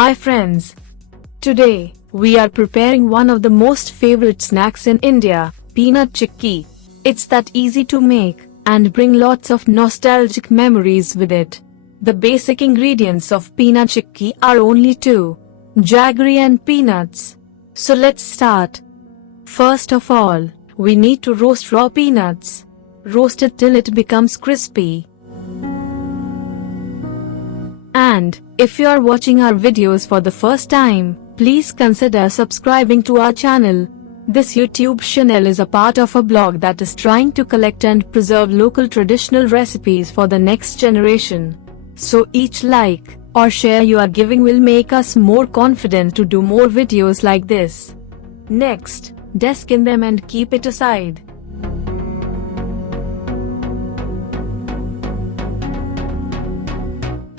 Hi friends. Today, we are preparing one of the most favorite snacks in India, peanut chikki. It's that easy to make, and bring lots of nostalgic memories with it. The basic ingredients of peanut chikki are only two: jaggery and peanuts. So let's start. First of all, we need to roast raw peanuts. Roast it till it becomes crispy. And, if you are watching our videos for the first time, please consider subscribing to our channel. This YouTube channel is a part of a blog that is trying to collect and preserve local traditional recipes for the next generation. So each like or share you are giving will make us more confident to do more videos like this. Next, skin them and keep it aside.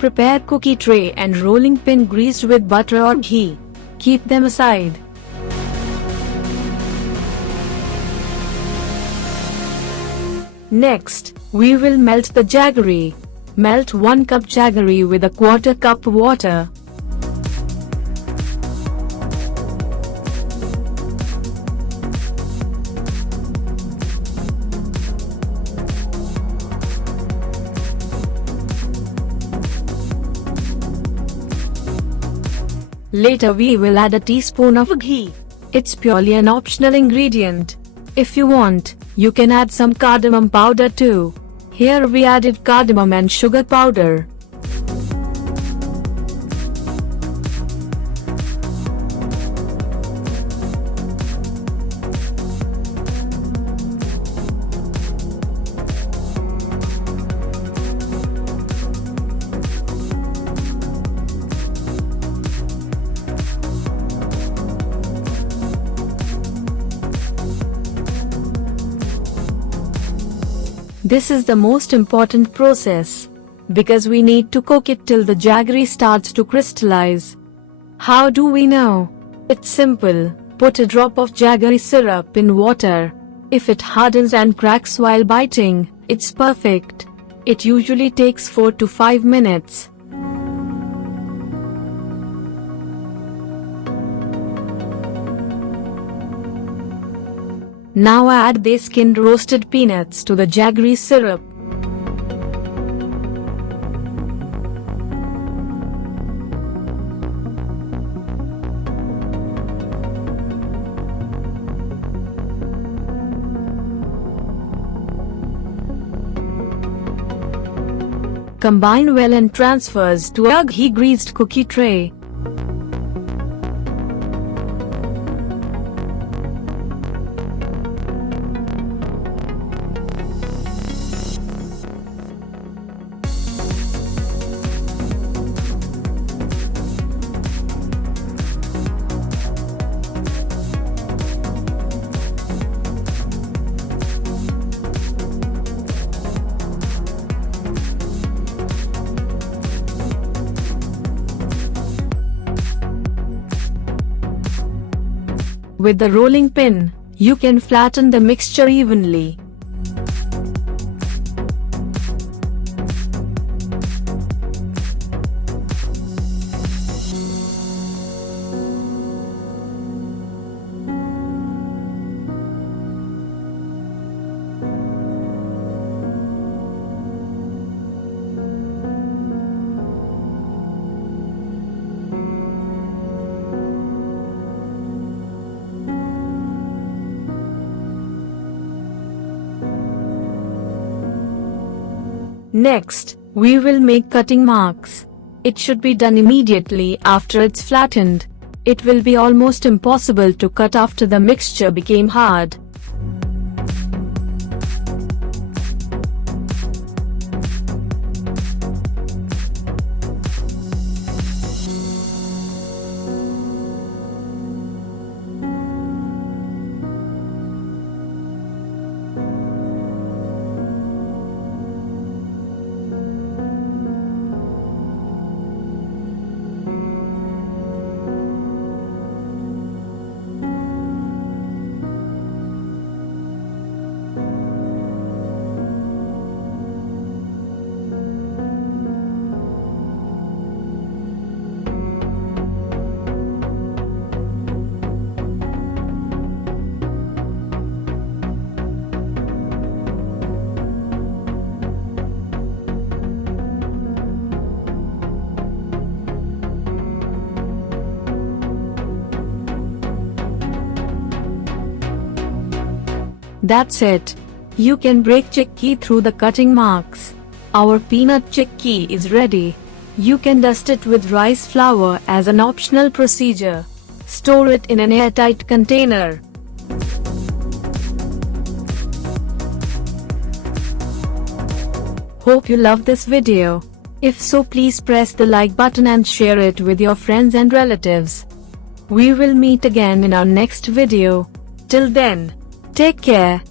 Prepare cookie tray and rolling pin greased with butter or ghee. Keep them aside. Next, we will melt the jaggery. Melt 1 cup jaggery with a 1/4 cup water. Later we will add a teaspoon of ghee. It's purely an optional ingredient. If you want, you can add some cardamom powder too. Here we added cardamom and sugar powder. This is the most important process, because we need to cook it till the jaggery starts to crystallize. How do we know? It's simple. Put a drop of jaggery syrup in water. If it hardens and cracks while biting, it's perfect. It usually takes 4 to 5 minutes. Now add the skinned roasted peanuts to the jaggery syrup. Combine well and transfers to a ghee-greased cookie tray. With the rolling pin, you can flatten the mixture evenly. Next, we will make cutting marks. It should be done immediately after it's flattened. It will be almost impossible to cut after the mixture became hard. That's it. You can break chikki through the cutting marks. Our peanut chikki is ready. You can dust it with rice flour as an optional procedure. Store it in an airtight container. Hope you loved this video. If so, please press the like button and share it with your friends and relatives. We will meet again in our next video. Till then, take care.